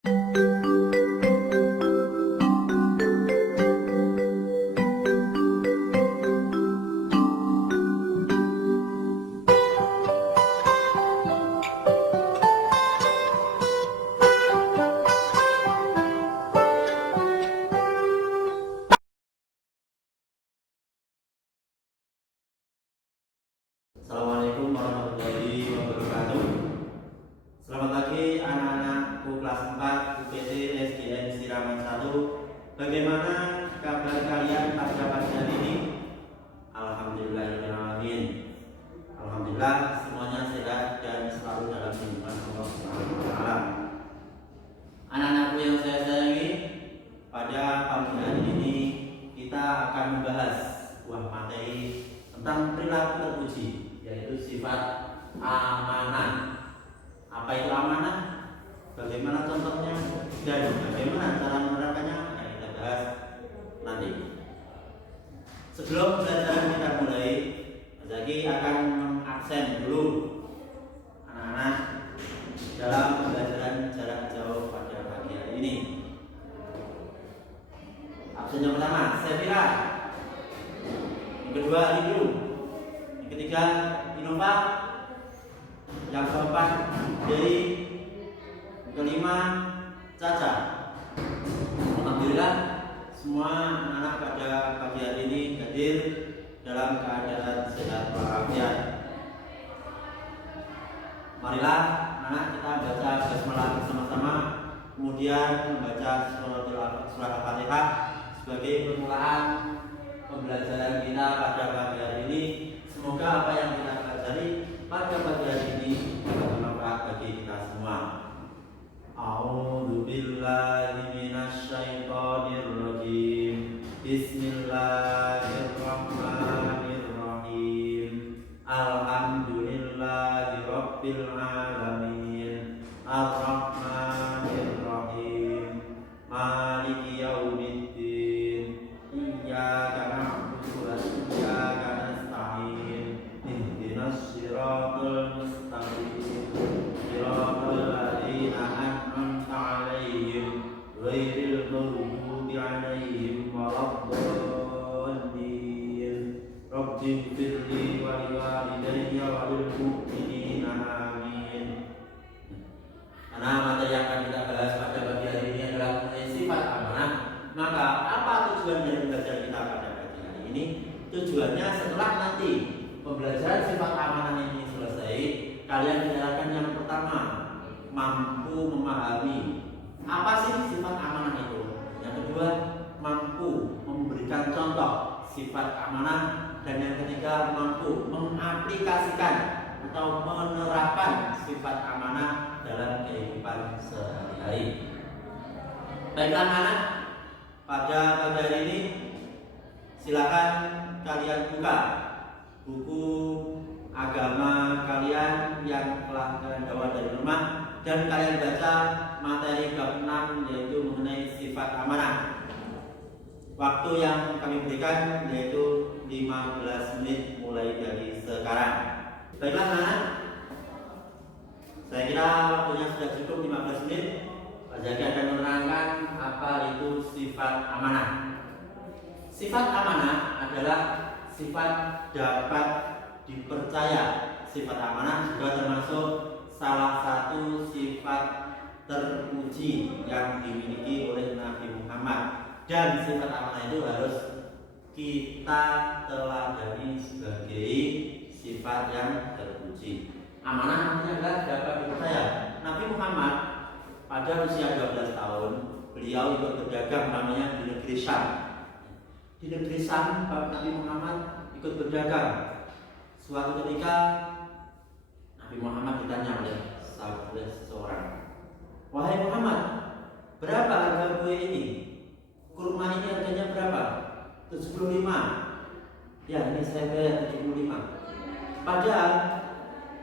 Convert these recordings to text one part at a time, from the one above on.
Assalamualaikum warahmatullahi wabarakatuh. Selamat pagi anak-anakku kelas 4 UPT SDN Siraman 1. Bagaimana kabar kalian pada pagi hari ini? Alhamdulillahirrahmanirrahim. Alhamdulillah semuanya sehat dan selalu dalam lindungan Allah Subhanahu wa taala. Anak-anakku yang saya sayangi, pada pagi hari ini kita akan membahas sebuah materi tentang perilaku terpuji, yaitu sifat amanah. Apa itu amanah? Bagaimana contohnya? Dan bagaimana cara menerapkannya? Akan kita bahas nanti. Sebelum pelajaran kita mulai, Mas Zaki akan mengabsen dulu anak-anak dalam pembelajaran jarak jauh pada pagi hari ini. Absen yang pertama, Sevira. Yang kedua, Ibnu. Yang ketiga, Innova. Yang keempat, Dery. Yang kelima, Caca. Alhamdulillah semua anak pada pagi hari ini hadir dalam keadaan sehat walafiat. Marilah anak kita baca basmalah bersama-sama, kemudian membaca surah Al-Fatihah sebagai permulaan pembelajaran kita pada pagi hari ini. Semoga apa yang kita pelajari pada pagi hari ini dapat bermanfaat bagi kita semua. A'udzu billahi minasyaitonir rajim. Bismillahirrahmanirrahim. Alhamdulillahirabbil alamin. Arrahmanirrahim. Maliki yaumiddin. Iyyaka na'budu wa iyyaka nasta'in. Ihdinas siratal mustaqim. Siratal ladzina an'amta 'alaihim ghairil maghdubi 'alaihim waladdallin. Rabbighfirli wa liwalidayya wa lil mu'minina amin. Karena materi yang akan kita bahas pada pagi hari ini adalah mengenai sifat amanah. Maka apa tujuan dari belajar kita pada pagi hari ini? Tujuannya setelah nanti pembelajaran sifat amanah ini selesai, kalian diarahkan yang pertama, mampu memahami apa sih sifat amanah itu. Yang kedua, mampu memberikan contoh sifat amanah. Dan yang ketiga, mampu mengaplikasikan atau menerapkan sifat amanah dalam kehidupan sehari-hari. Baiklah anak, pada pagi hari ini silakan kalian buka buku agama kalian yang telah kalian bawa dari rumah dan kalian baca materi bab 6, yaitu mengenai sifat amanah. Waktu yang kami berikan yaitu 15 menit mulai dari sekarang. Baiklah anak, saya kira waktunya sudah cukup 15 menit. Pak Zaki akan menerangkan apa itu sifat amanah. Sifat amanah adalah sifat dapat dipercaya. Sifat amanah juga termasuk salah satu sifat terpuji yang dimiliki oleh Nabi Muhammad. Dan sifat amanah itu harus kita teladani sebagai sifat yang terpuji. Amanah artinya adalah dapat dipercaya. Nabi Muhammad pada usia 12 tahun, beliau ikut berdagang namanya di negeri Syam. Di negeri Syam, Nabi Muhammad ikut berdagang. Suatu ketika Nabi Muhammad ditanya oleh seseorang, "Wahai Muhammad, berapa harga kue ini? Kurma ini harganya berapa?" 75. Ya, ini saya bayar 75. Padahal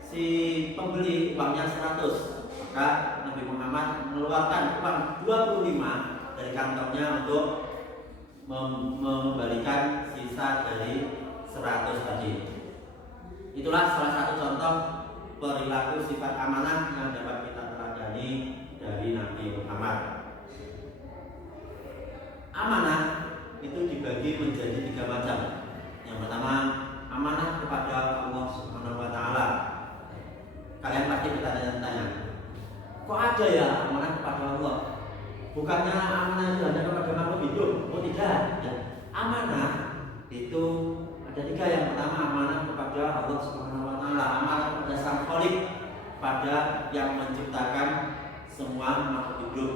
si pembeli uangnya 100. Maka Nabi Muhammad mengeluarkan uang 25 dari kantongnya untuk mengembalikan sisa dari 100 tadi. Itulah salah satu contoh perilaku sifat amanah yang dapat kita teladani dari Nabi Muhammad. Amanah itu dibagi menjadi 3 macam. Yang pertama, amanah kepada Allah Subhanahu wa taala. Kalian pasti bertanya-tanya, kok ada ya amanah kepada Allah? Bukannya amanah itu hanya kepada makhluk hidup? Oh tidak. Ya. Amanah itu ada 3. Yang pertama, amanah kepada Allah Subhanahu wa taala, amanah kepada Sang Khalik, pada yang menciptakan semua makhluk hidup,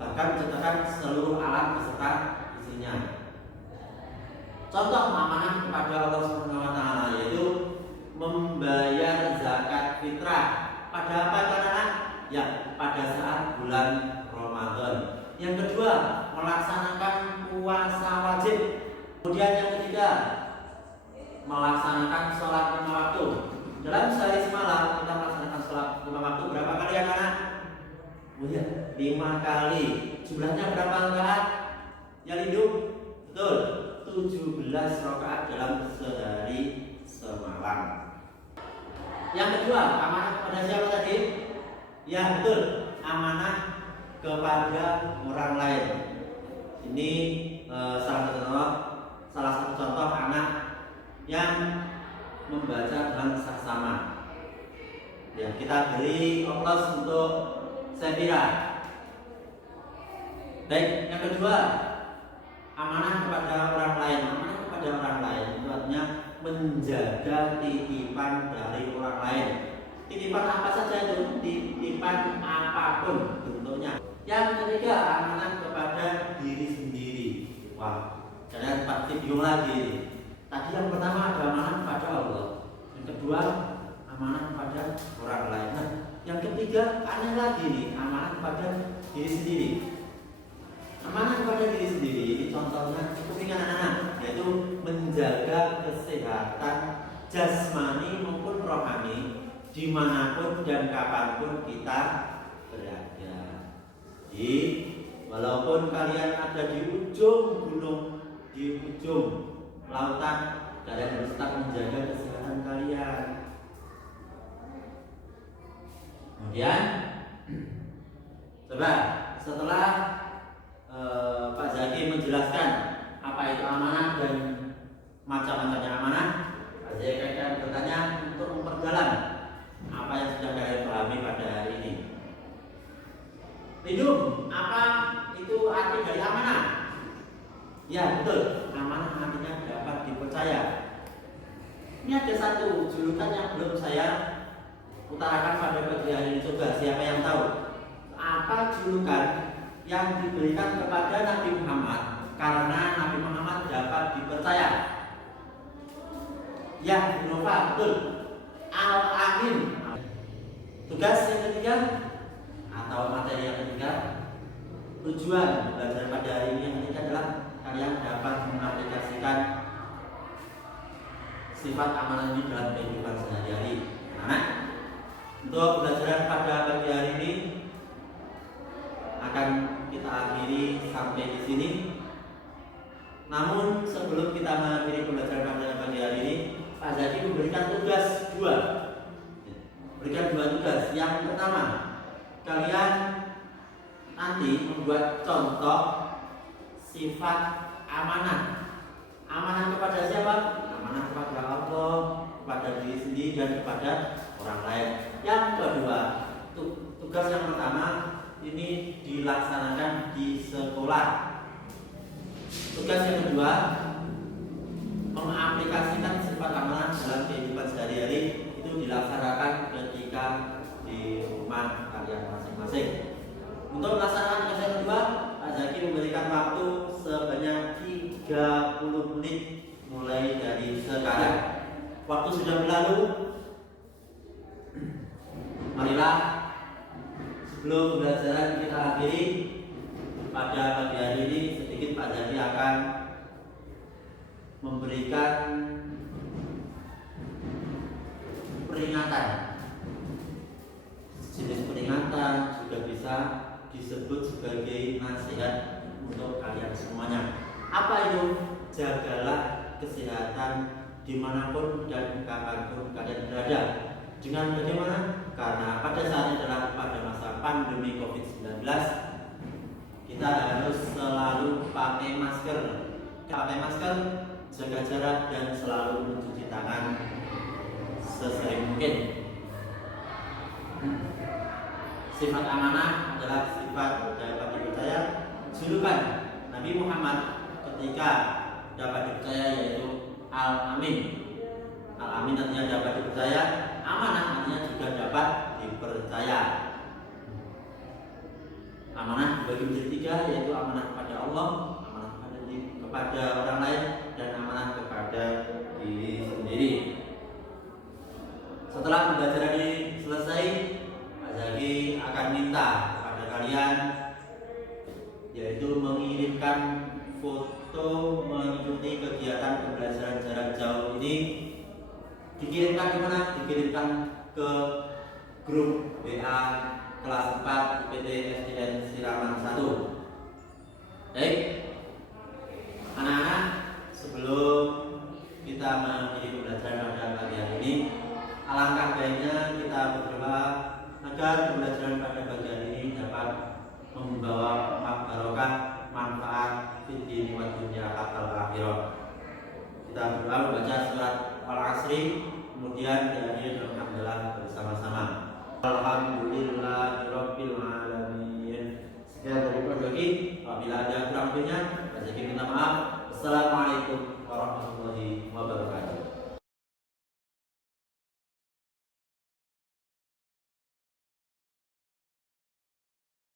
bahkan menciptakan seluruh alam beserta isinya. Contoh amanah kepada Allah Subhanahu wa taala yaitu membayar zakat fitrah. Pada apa anak? Ya, pada saat bulan Ramadan. Yang kedua, melaksanakan puasa wajib. Kemudian yang ketiga, melaksanakan sholat 5 waktu. Dalam sehari semalam kita melaksanakan sholat 5 waktu berapa kali anak? Oh ya, 5 kali. Jumlahnya berapa rakaat? Ya hidup? Betul, 17 rakaat dalam sehari semalam. Yang kedua, amanah kepada siapa tadi? Ya betul, amanah kepada orang lain. Ini salah satu contoh anak yang membaca dengan saksama. Ya, kita beri oplos untuk Sefira. Baik, yang kedua, amanah kepada orang lain. Amanah kepada orang lain itu artinya menjaga titipan dari orang lain. Titipan apa saja itu? Titipan apapun bentuknya. Yang ketiga, amanah kepada diri sendiri. Wah, kalian pasti bingung lagi. Tadi yang pertama ada amanah kepada Allah, yang kedua amanah kepada orang lain. Nah, yang ketiga aneh lagi nih, amanah kepada diri sendiri. Amanah kepada diri sendiri ini contohnya cukup ringan anak-anak, yaitu menjaga kesehatan jasmani maupun rohani dimanapun dan kapanpun kita berada. Jadi walaupun kalian ada di ujung gunung, di ujung lautan, kalian harus tetap menjaga kesehatan kalian. Kemudian coba setelah Pak Zaki menjelaskan apa itu amanah dan macam-macamnya amanah, Pak Zaki akan bertanya untuk memperdalam apa yang sudah kalian pahami pada hari ini. Hidup, apa itu arti dari amanah? Ya betul, amanah artinya dapat dipercaya. Ini ada satu julukan yang belum saya utarakan pada pagi hari ini. Coba siapa yang tahu apa julukan yang diberikan kepada Nabi Muhammad karena Nabi Muhammad dapat dipercaya? Ya, Nova, betul, Al-Amin. Tugas yang ketiga atau materi yang ketiga, tujuan belajar pada hari ini yang ketiga adalah kalian dapat mengaplikasikan sifat amanah ini dalam kehidupan sehari-hari. Nah, untuk pelajaran pada pagi hari ini akan kita akhiri sampai di sini. Namun sebelum kita mengakhiri pembelajaran pada pagi hari ini, Pak Zaki memberikan tugas 2. Berikan 2 tugas. Yang pertama, kalian nanti membuat contoh sifat amanah. Amanah kepada siapa? Amanah kepada Allah, kepada diri sendiri dan kepada orang lain. Yang kedua, tugas yang pertama ini dilaksanakan di sekolah. Tugas yang kedua, mengaplikasikan sifat amanah dalam kehidupan sehari-hari itu dilaksanakan ketika di rumah kalian masing-masing. Untuk melaksanakan tugas yang kedua, Pak Zaki memberikan waktu sebanyak 30 menit mulai dari sekarang. Waktu sudah berlalu. Marilah sebelum pembelajaran kita akhiri pada pagi hari ini, sedikit Pak Zaki akan memberikan peringatan. Jenis peringatan juga bisa disebut sebagai nasihat untuk kalian semuanya. Apa itu? Jagalah kesehatan dimanapun dan kapanpun kalian berada. Dengan bagaimana? Karena pada saat ini adalah pada masa pandemi COVID-19, kita harus selalu pakai masker. Pakai masker, jaga jarak, dan selalu mencuci tangan sesering mungkin. Sifat amanah adalah sifat dapat dipercaya. Julukan Nabi Muhammad ketika dapat dipercaya yaitu Al-Amin. Al-Amin artinya dapat dipercaya, amanah artinya juga dapat dipercaya. Amanah dibagi menjadi tiga, yaitu amanah kepada Allah, amanah kepada orang lain, dan amanah kepada diri sendiri. Setelah pembelajaran ini selesai, Pak Zaki akan minta kepada kalian yaitu mengirimkan foto mengikuti kegiatan pembelajaran jarak jauh ini. Dikirimkan ke mana? Dikirimkan ke grup WA kelas 4 IPT SDN Siraman 1. Baik, anak-anak, sebelum kita mengakhiri pembelajaran pada pagi hari ini, alangkah baiknya kita berdoa agar pembelajaran pada pagi hari ini dapat membawa barokah, manfaat fid dini wad dunya hatta akhirah. Kita berdoa membaca surat Al-Asri, kemudian diakhiri dengan hamdalah bersama-sama. Alhamdulillahirabbil alamin. Sekian dari Pak Zaki. Apabila ada kurang lebihnya, Pak Zaki minta maaf. Assalamualaikum warahmatullahi wabarakatuh.